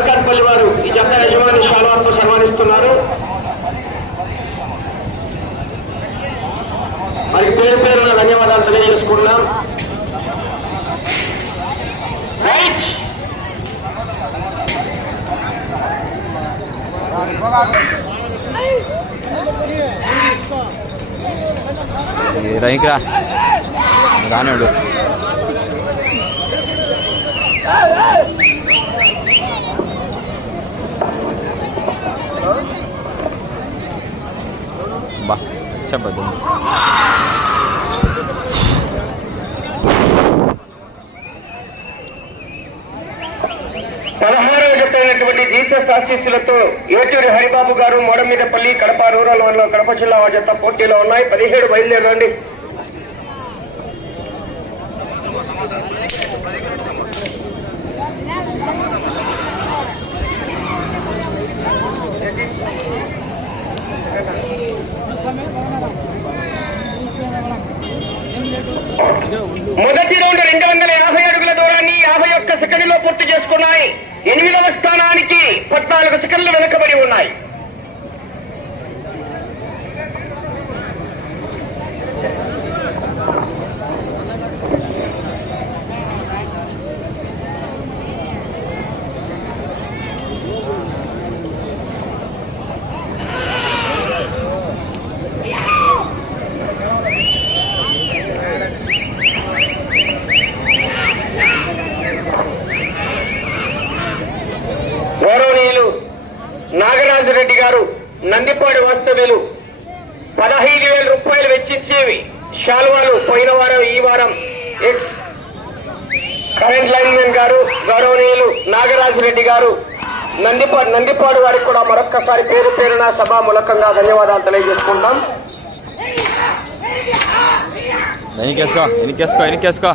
కనకాన్పల్లి వారు ఈ జత యజమాని శాలవాతో సన్మానిస్తున్నారు. మరి పేరు పేరున ధన్యవాదాలు తెలియజేసుకుంటున్నాం. రైట్! రైక్రా. రానాడు ఆశీస్సులతో ఏటూరి హరిబాబు గారు మోడమీదపల్లి కడప రూరల్ మండలం కడప జిల్లా వారి జత పోటీలో ఉన్నాయి. పదిహేడు బయలుదేరండి. మొదటి రౌండ్ రెండు వందల యాభై అడుగుల దూరాన్ని యాభై ఒక్క సెకండ్లో పూర్తి చేసుకున్నాయి. ఎనిమిదవ స్థానానికి పద్నాలుగు సెకండ్లు వెనుకబడి ఉన్నాయి గౌరవనీయులు నాగరాజు రెడ్డి గారు నందిపాడు నందిపాడు వారికి కూడా మరొక్కసారి పేరు పేరున సభా మూలకంగా ధన్యవాదాలు తెలియజేసుకుంటాం. వెనకేసుకో వెనకేసుకో వెనకేసుకో.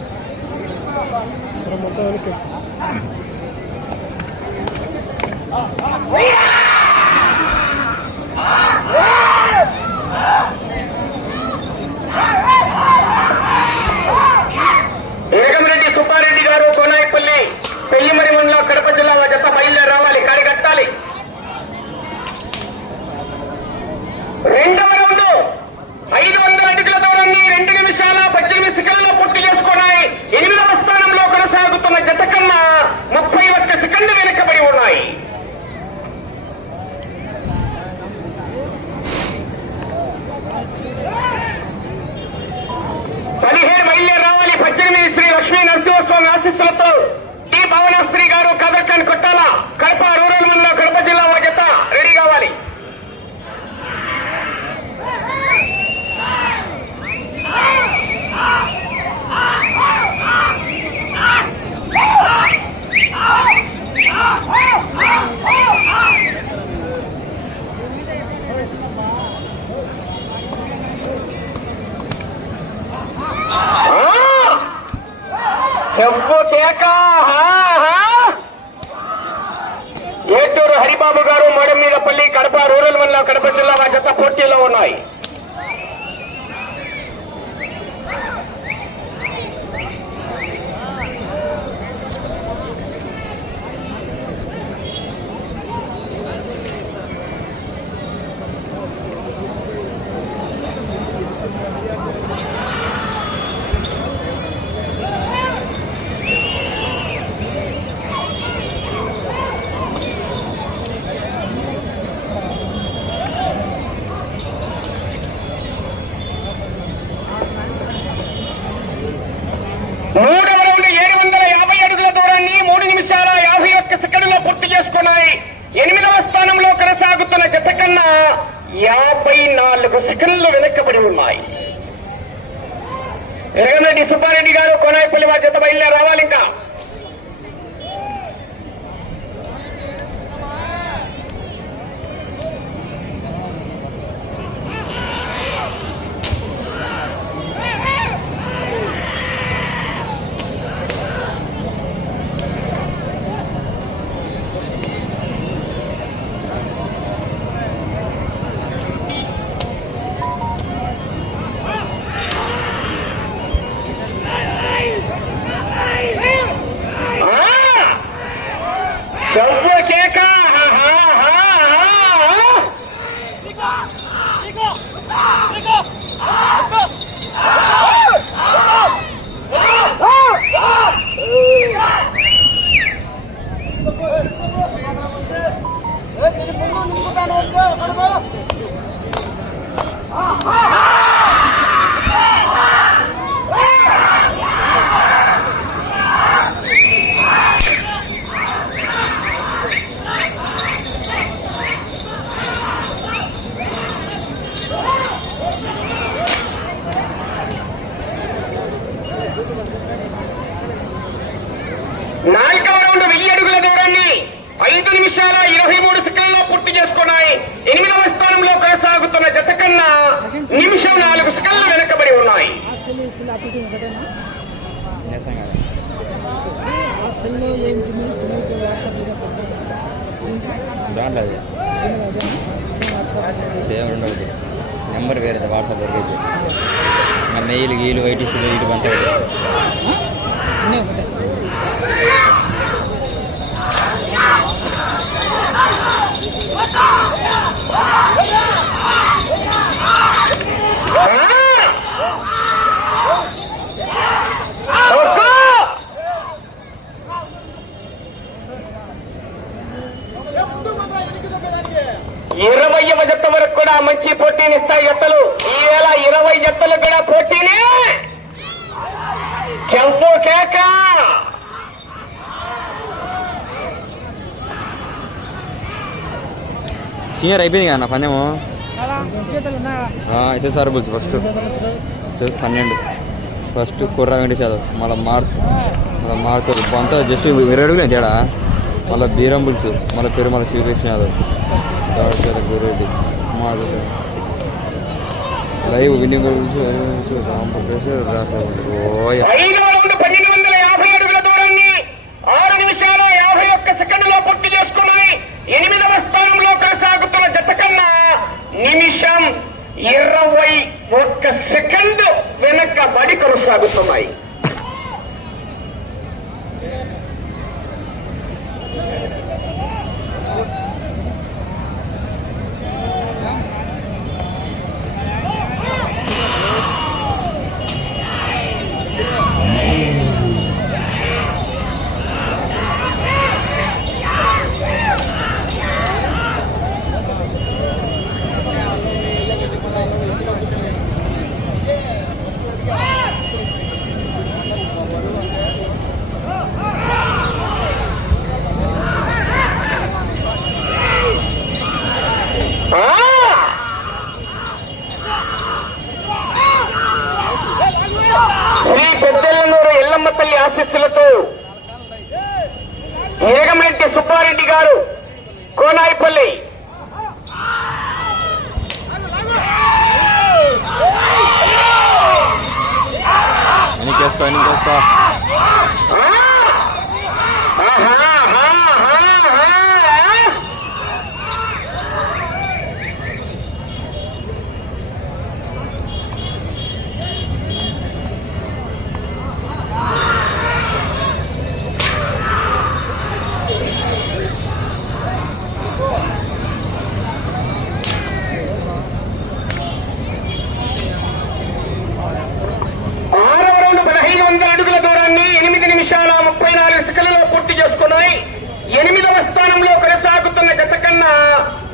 ఎరగమిరెడ్డి సుబ్బారెడ్డి గారు కోనాయిపల్లి. పెళ్ళిమరి మండలం కడప జిల్లా జత బయలుదేరి రావాలి కాడి కట్టాలి. రెండవ రౌండ్ ఐదు వందల అడుగుల దూరాన్ని రెండు నిమిషాల పద్దెనిమిది సెకండ్లలో పూర్తి చేసుకున్నాయి. ఎనిమిదవ స్థానంలో కొనసాగుతున్న జత కన్నా ముప్పై ఒక్క సెకండ్ వెనుకబడి ఉన్నాయి. పదిహేను బయలుదేరి రావాలి. పద్దెనిమిది శ్రీ లక్ష్మీ నరసింహస్వామి ఆశీస్సులతో భవనశ్రీ గారు కదర్కాన్ని కొట్టాల. కడప రూరల్ మండలం కడప జిల్లా వారి జత రెడీ కావాలి. చెప్పు కేక హా, హా. ఏటూరు హరిబాబు గారు కడప రూరల్ వల్ల కడప జిల్లా వారి పోటీలో ఉన్నాయి. కేక హా, హా, హా, హా. నాలుగవ రౌండ్ వెయ్యి అడుగుల దూరాన్ని ఐదు నిమిషాల ఇరవై మూడు సెకండ్లో పూర్తి చేసుకున్నాయి ఎనిమిదవ స్థానంలో కొనసాగుతున్న జత కన్నా నిమిషం నాలుగు సెకండ్లు వెనకబడి ఉన్నాయి ఆ సెల్ ఈ సెల్ అప్లికేషన్ ఒకటేనా చేస్తాం కదా ఆ సెల్లో ఏం దాంట్లో అది. సేమ్ ఉండదు నెంబర్ వేరే వాట్సాప్ వరకు ఇంకా మెయిల్ గీలు వైటీసీలు వీటి అంతా ఇరవైవ జత వరకు కూడా మంచి పోటీనిస్తాయి జట్టలు. ఈవేళ ఇరవై జట్టలు కూడా పోటీనే కెంపు కేక. సీనియర్ అయిపోయింది కదా పందెము? ఎస్ఎస్ఆర్ బుల్స్ ఫస్ట్ సో పన్నెండు. ఫస్ట్ కుర్ర వెంకటేష్ యాదవ్. మళ్ళీ మార్ మళ్ళీ మారుతారు అంతా జస్ట్ ఇరవై అడుగులే తేడా. మళ్ళీ బీరం బుల్స్ మళ్ళీ పెరుమల శ్రీకృష్ణ యాదవ్. థర్డ్ గురెడ్డి మారుతారు లైవ్ విన్నింగ్ గురించి రాంప్రకాష్ వందల యాభై అడుగుల ఆరు నిమిషాలు యాభై ఒక్క ఎనిమిదవ స్థానంలో కొనసాగుతున్న జత కన్నా నిమిషం ఇరవై ఒక్క సెకండ్ వెనక బడి కొనసాగుతున్నాయి.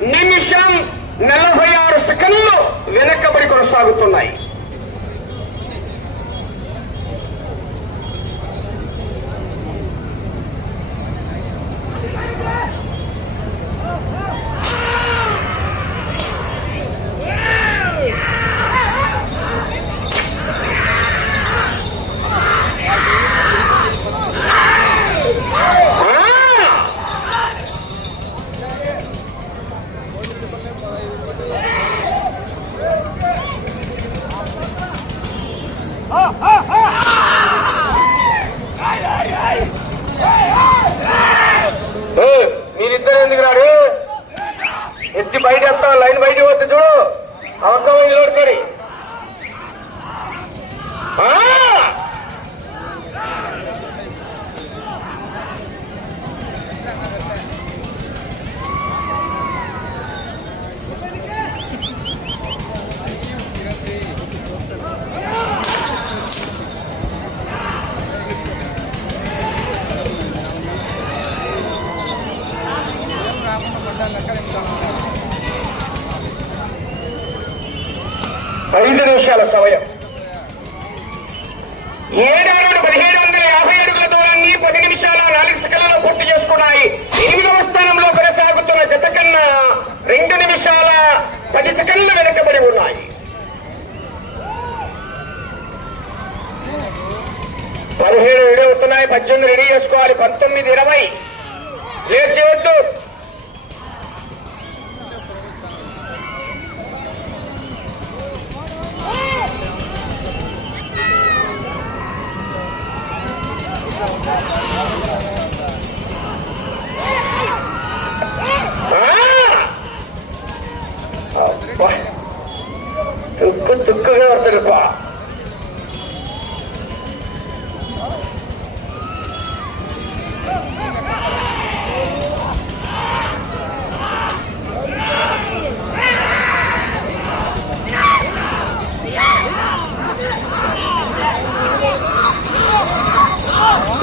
నిమిషం నలభై ఆరు సెకండ్లు వెనకబడి కొనసాగుతున్నాయి. Ahí tenemos ya la sabaya. పూర్తి చేసుకున్నాయి ఎనిమిదవ స్థానంలో కొనసాగుతున్న జత కన్నా రెండు నిమిషాల పది సెకండ్లు వెనకబడి ఉన్నాయి. పదిహేడు రెడీ అవుతున్నాయి పద్దెనిమిది రెడీ చేసుకోవాలి. పంతొమ్మిది ఇరవై. లేట్ చేయొద్దు.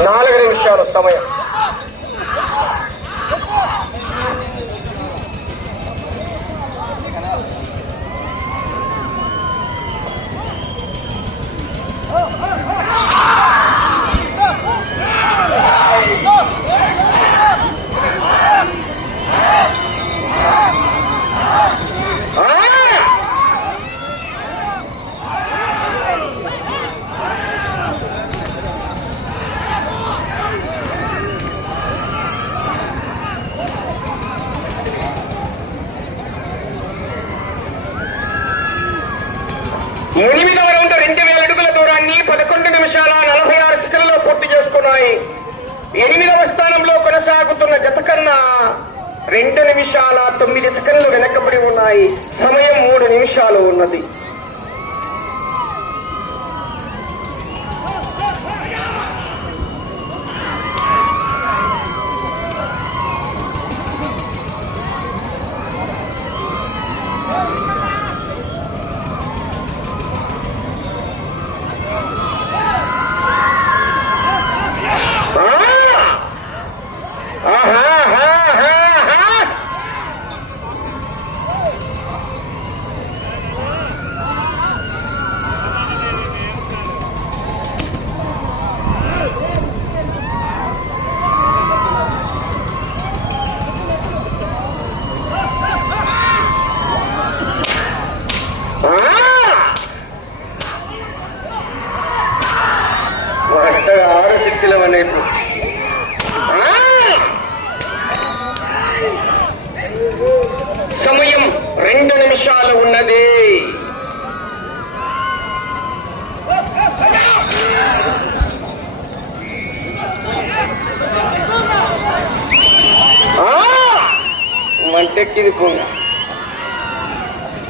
నాలుగు నిమిషాలు సమయం. ఉన్నాయి ఎనిమిదవ స్థానంలో కొనసాగుతున్న జత కన్నా రెండు నిమిషాల తొమ్మిది సెకండ్లు వెనకబడి ఉన్నాయి. సమయం మూడు నిమిషాలు ఉన్నది ఆ! ఆహాహాహాహా! ఆ! వరుసగా ఆరు శిక్షలు అనేవి ఆ! సమయం రెండు నిమిషాలు ఉన్నది ఆ! వంటెక్కింది పొంగ కేక తొమ్మిదవ రౌండ్ రెండు వేల రెండు వందల యాభై போங்க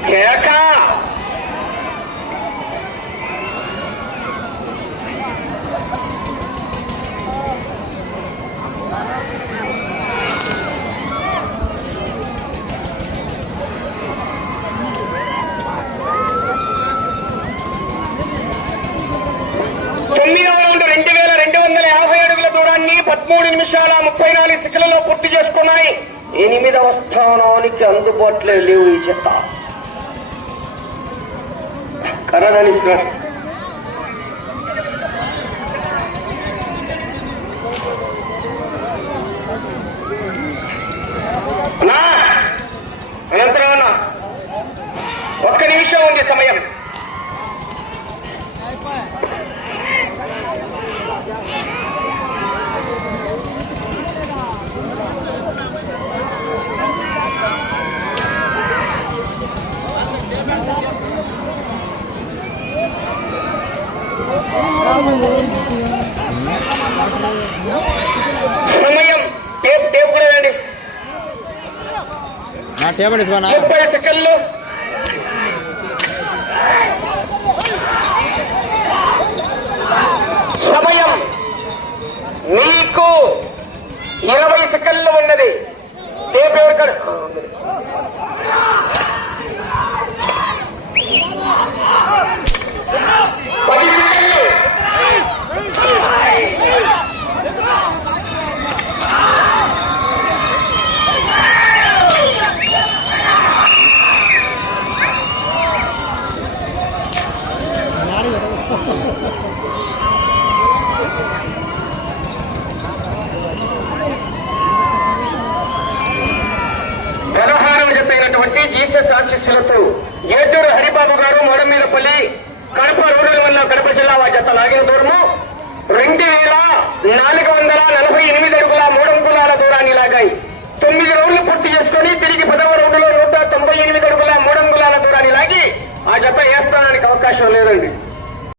கிழக்கா పదమూడు నిమిషాల ముప్పై నాలుగు సెకండ్లలో పూర్తి చేసుకున్నాయి. ఎనిమిదవ స్థానానికి అందుబాటులో లేవు ఈ చెత్త. కరదని అనంతరం ఒక్క నిమిషం ఉంది సమయం. ఏమని ముప్పై సెకండ్లు సమయం మీకు ఇరవై సెకండ్లు ఉన్నది టేప్ ఎవరికాడు పది సెకండ్లు జీసస్ ఏటూరు హరిబాబు గారు మోడమీదపల్లి కడప రూరల్ వల్ల కడప జిల్లా వారి జత లాగిన దూరము రెండు వేల నాలుగు వందల నలభై ఎనిమిది అడుగుల మూడు అంకులాల దూరాన్ని లాగాయి. తొమ్మిది రౌండ్లు పూర్తి చేసుకుని తిరిగి పదవ రౌండ్లో నూట తొంభై ఎనిమిది అడుగుల మూడు అంకులాల దూరాన్ని లాగి ఆ జత ఏ స్థానానికి అవకాశం లేదండి.